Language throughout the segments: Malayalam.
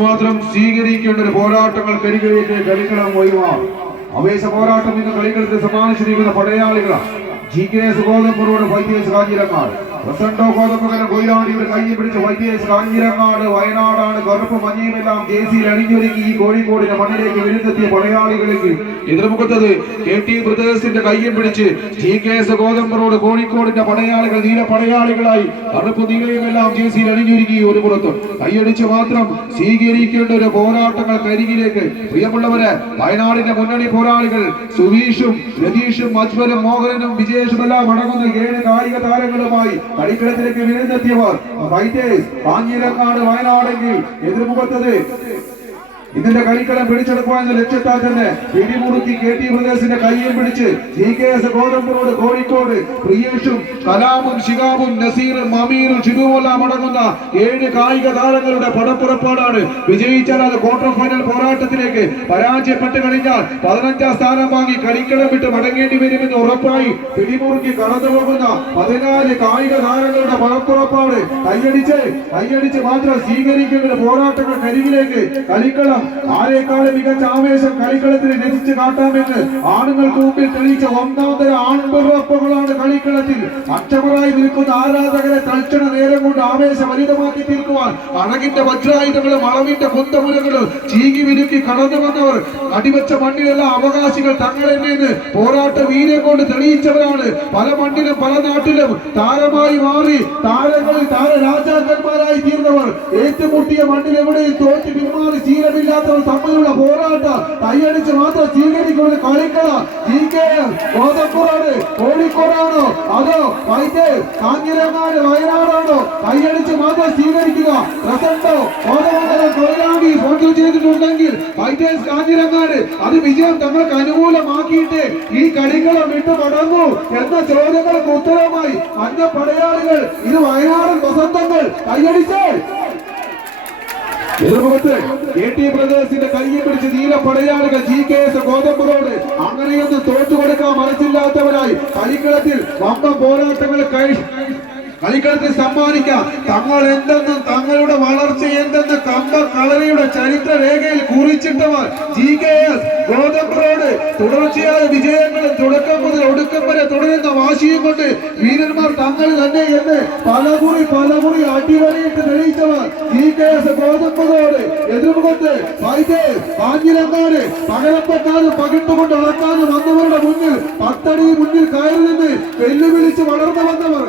മാത്രം സ്വീകരിക്കേണ്ട ഒരു പോരാട്ടങ്ങൾ കരികളിലേക്ക് കളിക്കളം ഒഴിവാണ് അവേശ പോരാട്ടം ഇന്ന് കളികളത്തിൽ സമ്മാനിച്ചിരിക്കുന്ന പടയാളികളാണ് ജി കെ എസ് ഗോതമ്പുറോട് വൈദ്യ കാഞ്ഞിരങ്ങാട് പ്രസന്റോ ഗോതമ്പകര ഇവർ കയ്യിൽ പിടിച്ച് വൈദ്യേശ് കാഞ്ഞിരങ്ങാട് വയനാടാണ്. കറുപ്പ് മഞ്ഞയുമെല്ലാം സിയിൽ അണിഞ്ഞൊരുക്കി ഈ കോഴിക്കോടിന്റെ മണ്ണിലേക്ക് വിരുന്നെത്തിയ പടയാളികളിലേക്ക് എതിർമുഖത്തത് കെ ടി ബ്രദേഴ്സിന്റെ കയ്യും പിടിച്ച് ജി കെ എസ് ഗോതമ്പറോട് കോഴിക്കോടിന്റെ പടയാളികൾ നീല പടയാളികളായി കറുപ്പ് നീലയുമെല്ലാം ജെ സിയിൽ അണിഞ്ഞൊരുക്കി ഒരു പുറത്ത്. കൈയടിച്ച് മാത്രം സ്വീകരിക്കേണ്ട ഒരു പോരാട്ടങ്ങൾ കരികിലേക്ക് പ്രിയമുള്ളവര് വയനാടിന്റെ മുന്നണി പോരാളികൾ സുവീഷും രതീഷും അജ്മലും മോഹനനും വിജയേഷും എല്ലാം അടങ്ങുന്ന ഏഴ് കായിക താരങ്ങളുമായി കളിക്കളത്തിലേക്ക് വീഴ്ന്നെത്തിയവർ ഫൈറ്റേഴ്സ് കാഞ്ഞിരങ്ങാട് വയനാടെങ്കിൽ എതിർമുഖത്തത് ഇതിന്റെ കളിക്കളം പിടിച്ചെടുക്കുക എന്ന ലക്ഷ്യത്താൽ തന്നെ പിടിമുറുക്കി കെ ടി ബ്രദേഴ്സിന്റെ കൈയും പിടിച്ച് ജി കെ എസ് ഗോതമ്പുറോട് കോഴിക്കോട് പ്രിയേഷും കലാമും ശിഖാബും നസീറും അമീറും ഷിബുമെല്ലാം അടങ്ങുന്ന ഏഴ് കായിക താരങ്ങളുടെ പടപ്പുറപ്പാടാണ്. വിജയിച്ചാൽ അത് ക്വാർട്ടർ ഫൈനൽ പോരാട്ടത്തിലേക്ക് പരാജയപ്പെട്ട് കഴിഞ്ഞാൽ പതിനഞ്ചാം സ്ഥാനം വാങ്ങി കളിക്കളം വിട്ട് മടങ്ങേണ്ടി വരുമെന്ന് ഉറപ്പായി പിടിമുറുക്കി കടന്നുപോകുന്ന പതിനാല് കായിക താരങ്ങളുടെ പടപ്പുറപ്പാട്. കൈയടിച്ച് കൈയടിച്ച് മാത്രം സ്വീകരിക്കേണ്ട പോരാട്ടങ്ങൾ കരിവിലേക്ക് കളിക്കളം ആരെക്കാളും മികച്ച ആവേശം കളിക്കളത്തിൽ രചിച്ച് കാട്ടാമെന്ന് ആണുങ്ങൾക്ക് മുമ്പിൽ തെളിയിച്ച ഒന്നാന്തര ആൺപിറപ്പുകളാണ് കളിക്കളത്തിൽ. അച്ചമറായി നിൽക്കുന്ന ആരാധകരെ തൽക്ഷണ നേരം കൊണ്ട് ആവേശഭരിതമാക്കി തീർക്കുവാൻ അഴകിന്റെ വജ്രായുധങ്ങളും അളവിന്റെ കുന്തമുരകളും ചീകി വിരുക്കി കടന്നു വന്നവർ അടിവച്ച മണ്ണിലെല്ലാം അവകാശികൾ തങ്ങളെന്ന് പോരാട്ട വീര്യം കൊണ്ട് തെളിയിച്ചവരാണ്. പല മണ്ണിലും പല നാട്ടിലും താരമായി മാറി താരങ്ങളിൽ താര രാജാക്കന്മാരായി തീർന്നവർ. ഏറ്റുമുട്ടിയ മണ്ണിൽ എവിടെയും തോറ്റി പിന്മാറി ശീലമില്ലാത്തവർ തമ്മിലുള്ള പോരാട്ടം. കൈയടിച്ച് മാത്രം സ്വീകരിക്കുന്ന കളിക്കള ജി കെ ഗോതമ്പൂറാണ് കോഴിക്കോടാണോ? അതോ വൈദ്യ കാഞ്ഞിരങ്ങാട് വയനാടാണോ? കൈയടിച്ച് മാത്രം സ്വീകരിക്കുക. പ്രസന്റോ ഗോതമംഗലം കൊയിലാണ്ടി ഫോട്ടോ ചെയ്തിട്ടുണ്ടെങ്കിൽ വൈദ്യേഴ്സ് കാഞ്ഞിരങ്ങാട് അത് വിജയം തങ്ങൾക്ക് അനുകൂലമാക്കിയിട്ട് ഈ കളിക്കളം വിട്ടു മടങ്ങൂ എന്ന ചോദ്യങ്ങൾക്ക് ഉത്തരവുമായി മഞ്ഞ പടയാളികൾ ഇത് വയനാടൻ വസന്തങ്ങൾ കൈയടിച്ചേ എതിർമുഖത്ത് കെ ടി ബ്രദേഴ്സിന്റെ കയ്യിൽ പിടിച്ച് നീല പടയാളികൾ ജി കെ എസ് ഗോതമ്പുറോട് അങ്ങനെയൊന്നും തോറ്റു കൊടുക്കാൻ മനസ്സില്ലാത്തവരായി കളിക്കളത്തിൽ വമ്പ പോരാട്ടങ്ങൾ കളിക്കളത്തിൽ സമ്മാനിക്കാം. തങ്ങൾ എന്തെന്നും തങ്ങളുടെ വളർച്ച എന്തെന്ന് കമ്പ കളരിയുടെ ചരിത്ര രേഖയിൽ കുറിച്ചിട്ടവർ ജി കെ എസ് ഗോതമ്പുറോട് തുടർച്ചയായ വിജയങ്ങളും തുടക്കം വാശിയും കൊണ്ട് വീരന്മാർ തങ്ങൾ തന്നെ എന്ന് പലമുറി പലമുറി അടിവരയിട്ട് തെളിയിച്ചവർ ഈ കേസ് ഗോതമ്പതോട് എതിർമുഖത്ത് ആഞ്ഞിലക്കാര് പകലപ്പെട്ടാലും പകിട്ടുകൊണ്ട് അളക്കാനും വന്നവരുടെ മുന്നിൽ പത്തടി മുന്നിൽ കയറി നിന്ന് വെല്ലുവിളിച്ച് വളർന്നു വന്നവർ.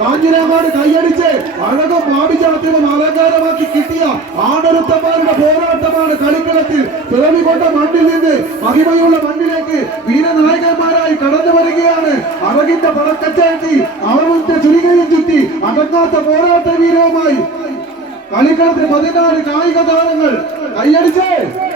കാഞ്ഞിരങ്ങാട് കൈയടിച്ച് അഴകം മാപിച്ചാത്തിനും അലങ്കാരമാക്കി കിട്ടിയ ആണരുത്തന്മാരുടെ പോരാട്ടമാണ് കളിക്കളത്തിൽ പിറവികൊണ്ട മണ്ണിൽ നിന്ന് മഹിമയുള്ള മണ്ണിലേക്ക് വീരനായകന്മാരായി കടന്നു വരികയാണ് അഴകിന്റെ പടക്കച്ചേർത്തി അളവിന്റെ ചുരുകയും ചുറ്റി അടങ്ങാത്ത പോരാട്ട വീരവുമായി. കളിക്കളത്തിൽ പതിനാല് കായിക താരങ്ങൾ. കൈയടിച്ചേ.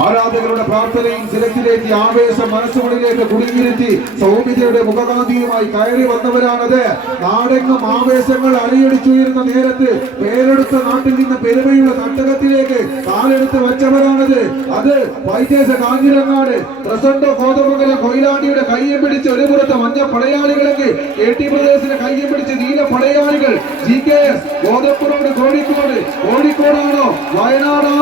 ആരാധകരുടെ പ്രാർത്ഥനയും തിരക്കിലേക്ക് ആവേശം മനസ്സുകളിലേക്ക് കുടുങ്ങിയിരുത്തി സൗമ്യതയുടെ മുഖകാന്തിയുമായി കയറി വന്നവരാണത്. നാടെങ്ങും ആവേശങ്ങൾ അണിയടിച്ചുയരുന്ന നേരത്ത് പേരെടുത്ത നാട്ടിൽ നിന്ന് പെരുമയുള്ള തട്ടകത്തിലേക്ക് കാലെടുത്ത് വെച്ചവരാണത്. അത് വൈദ്യേശ കാഞ്ഞിരങ്ങാട് പ്രസന്റോ കോതമംഗലം കൊയിലാണ്ടിയുടെ കയ്യെ പിടിച്ച് ഒരു പുറത്ത് മഞ്ഞ പടയാളികളെങ്കിൽ കെ ടി പ്രദേശിന്റെ കയ്യെ പിടിച്ച് നീല പടയാളികൾ. G K S Gothamburoad Kozhikode. കോഴിക്കോടാണോ? വയനാടാണോ?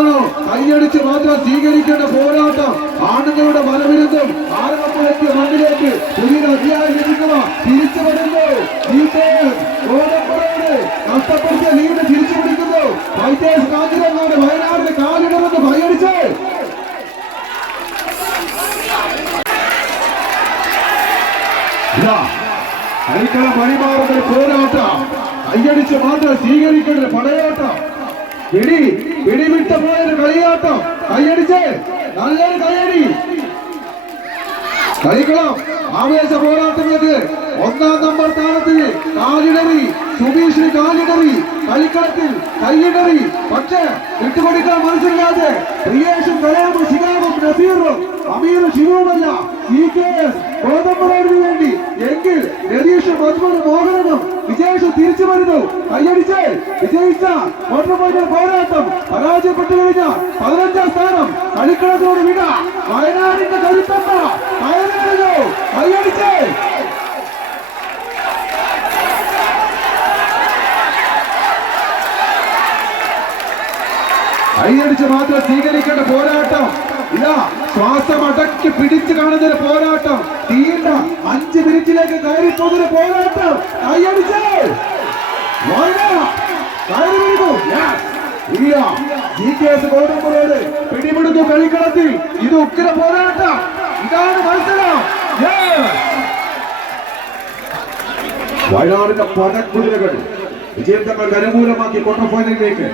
കൈയടിച്ച് മാത്രം സ്വീകരിക്കേണ്ട പോരാട്ടം ആണുങ്ങളുടെ വനവിരുദ്ധം ആരംഭത്തിലേക്ക് മണ്ണിലേക്ക് പുതിയ അധ്യായം ലഭിക്കുക തിരിച്ചു തിരിച്ചു പിടിക്കുന്നു വൈദ്യേഷ് കാഞ്ഞിരങ്ങാട് വയനാടിന് കാലിടമെന്ന് ഭയടിച്ച് വഴിമാറുന്ന ഒരു പോരാട്ടം. കൈയടിച്ച് മാത്രം സ്വീകരിക്കേണ്ട പടയാട്ടം. പിടി പിടിവിട്ട പോയൊരു കളിയാട്ടം. കൈയടിച്ച്. നല്ലൊരു കൈയടി. കളിക്കളം. ആവേശ പോരാട്ടങ്ങൾക്ക് ഒന്നാം നമ്പർ സ്ഥാനത്തിൽ കാലിടറി. സുബീഷിന് കാലിടറി. കളിക്കളത്തിൽ കൈയിടറി. പക്ഷേ വിട്ടുകൊടുക്കാൻ മനസ്സിലാതെ പ്രിയേഷും കലാമും ശിഖാമും നസീറും അമീറും ശിവവുമല്ല. ഇ കെ എസ് ഗോതമ്പുറോടിന് വേണ്ടി എങ്കിൽ രതീഷും മോഹനനും വിജേഷും തിരിച്ചു വരുന്നു. കൈയടിച്ച് വിജയിച്ച വോട്ടർ പോരാട്ടം പരാജയപ്പെട്ടു കഴിഞ്ഞ പതിനഞ്ചാം സ്ഥാനം കളിക്കളത്തോട് വിട വയനാടിന്റെ കളിത്തമ്മ കൈയടിച്ച്. കൈയടിച്ച് മാത്രം സ്വീകരിക്കേണ്ട പോരാട്ടം ഇതാ. ശ്വാസം അടക്കി പിടിച്ചു കാണുന്നൊരു പോരാട്ടം. തീണ്ട അഞ്ച് മിനിറ്റിലേക്ക് കയറി പോകുന്നൊരു പോരാട്ടം. കൈയടിച്ച് പിടിപെടുന്നു കളിക്കളത്തിൽ. ഇത് ഉഗ്ര പോരാട്ടം. ഇതാണ് മത്സരം. വയനാടിന്റെ പടക്കുതിരകൾ വിജയം തങ്ങൾക്ക് അനുകൂലമാക്കി ക്വാർട്ടർ ഫൈനലിലേക്ക്